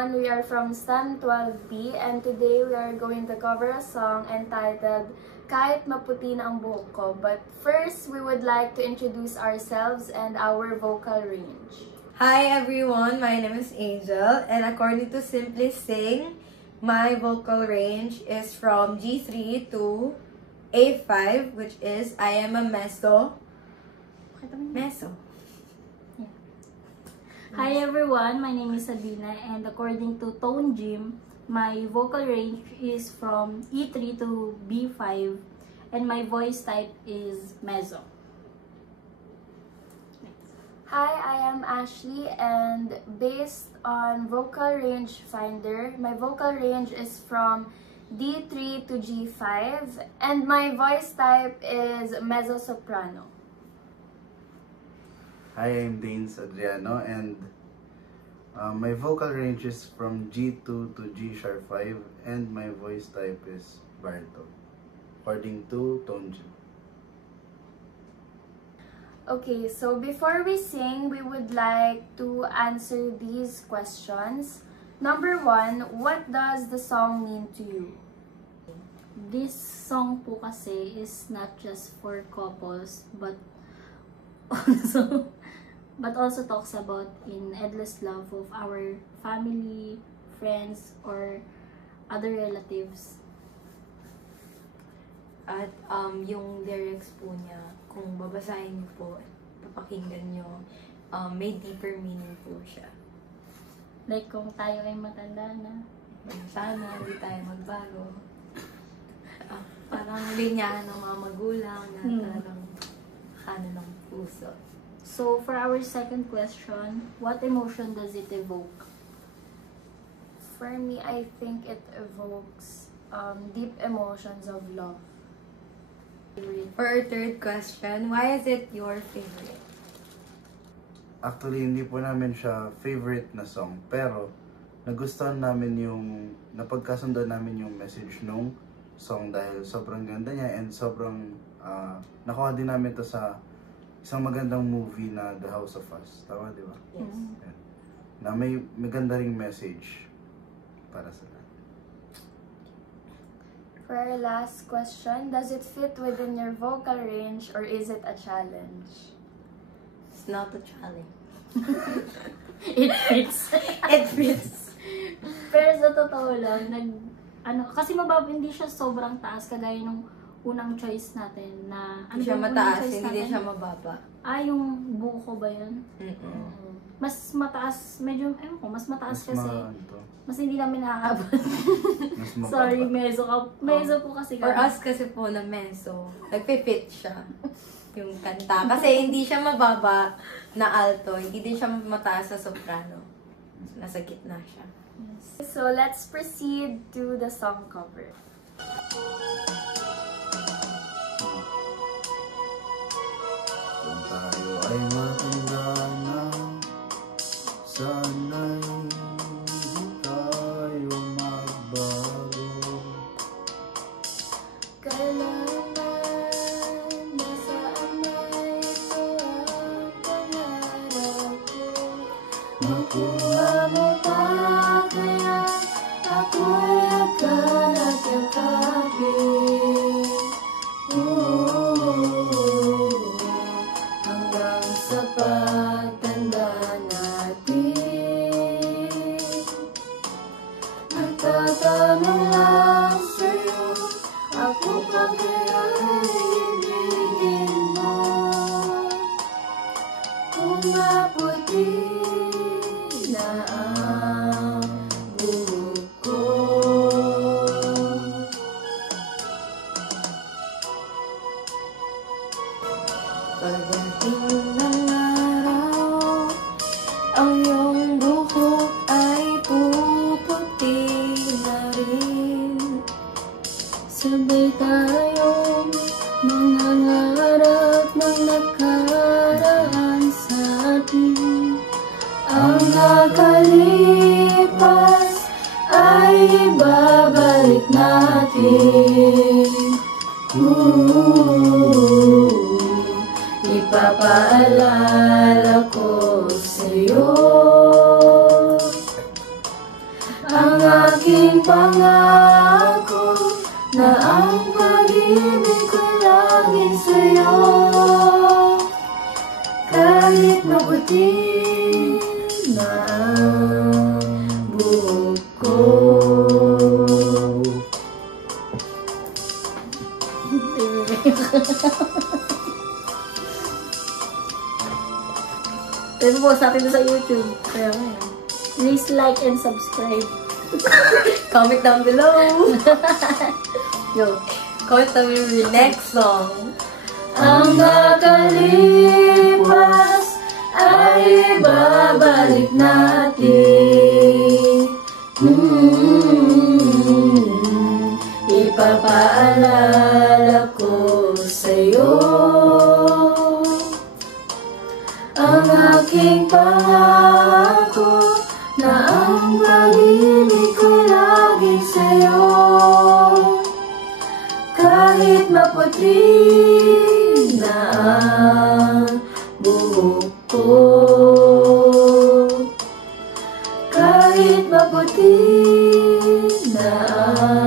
everyone, we are from STEM 12B and today we are going to cover a song entitled Kahit Maputi na ang Buhok Ko. But first, we would like to introduce ourselves and our vocal range. Hi everyone, my name is Angel and according to Simply Sing, my vocal range is from G3 to A5, which is I am a mezzo. Mezzo. Hi everyone, my name is Sabina and according to Tone Gym, my vocal range is from E3 to B5 and my voice type is mezzo. Hi, I am Ashley and based on Vocal Range Finder, my vocal range is from D3 to G5 and my voice type is mezzo-soprano. Hi, I'm Danes Adriano and my vocal range is from G2 to G♯5 and my voice type is baritone, according to Tone Gym. Okay, so before we sing, we would like to answer these questions. Number 1, what does the song mean to you? This song po kasi is not just for couples but also talks about in endless love of our family, friends, or other relatives. At yung lyrics po niya, kung babasahin niyo po, papakinggan niyo, may deeper meaning po siya. Like kung tayo ay matanda na, Sana hindi tayo magbago. Parang linyahan ng mga magulang na talagang kanan ng puso. So for our second question, what emotion does it evoke? For me, I think it evokes deep emotions of love. For our third question, why is it your favorite? Actually, hindi po namin siya favorite na song, pero nagustuhan namin yung, napagkasundan namin yung message nung song dahil sobrang ganda niya and sobrang nakuha din namin to sa isang magandang movie na The House of Us. Tama, di ba? Yes. Yan. Na may maganda ring message para sa lahat. For our last question, does it fit within your vocal range or is it a challenge? It's not a challenge. It fits. It fits. Pero sa totoo lang, kasi hindi siya sobrang taas kagaya nung unang choice natin na Hindi siya mataas, hindi din siya mababa. Yung buko ba yun? Mas mataas, medyo, mas mataas kasi. Mas hindi namin nakakabot. Sorry, mezzo po kasi. For us kasi po na mezzo, nagpe-fit siya yung kanta. Kasi hindi siya mababa na alto, hindi din siya mataas sa soprano. Nasa gitna siya. Yes. So let's proceed to the song cover. Kung tayo ay matanda na, sana'y hindi tayo magbago. Kailangan nasaan na ito ang pangarap ko. Makuha mo pa, kaya ako'y agad at yakapin. Hanggang sa pagtanda natin, nagtatanong lang sa'yo, ako pa kaya ibigin mo? Kung maputi na ang buhok ko. Pagdating ng araw, ang iyong buhok ay puputi na rin. Sabay tayong mangangarap ng nakaraan sa atin. Ang nakalipas ay ibabalik natin. Ipapaalala ko sa'yo, pangako na ang pag-ibig ko lagi sa'yo. Kahit maputi na ang buhok ko. Pero po, sa atin sa YouTube. Kaya ngayon. Please like and subscribe. Comment down below. Yo. Comment down below your next song. Ang nakalipas ay babalik natin. Ipapaalala ko sa'yo ang aking pangako na ang pag-ibig ko'y laging sa'yo. Kahit maputi na ang buhok ko, kahit maputi na ang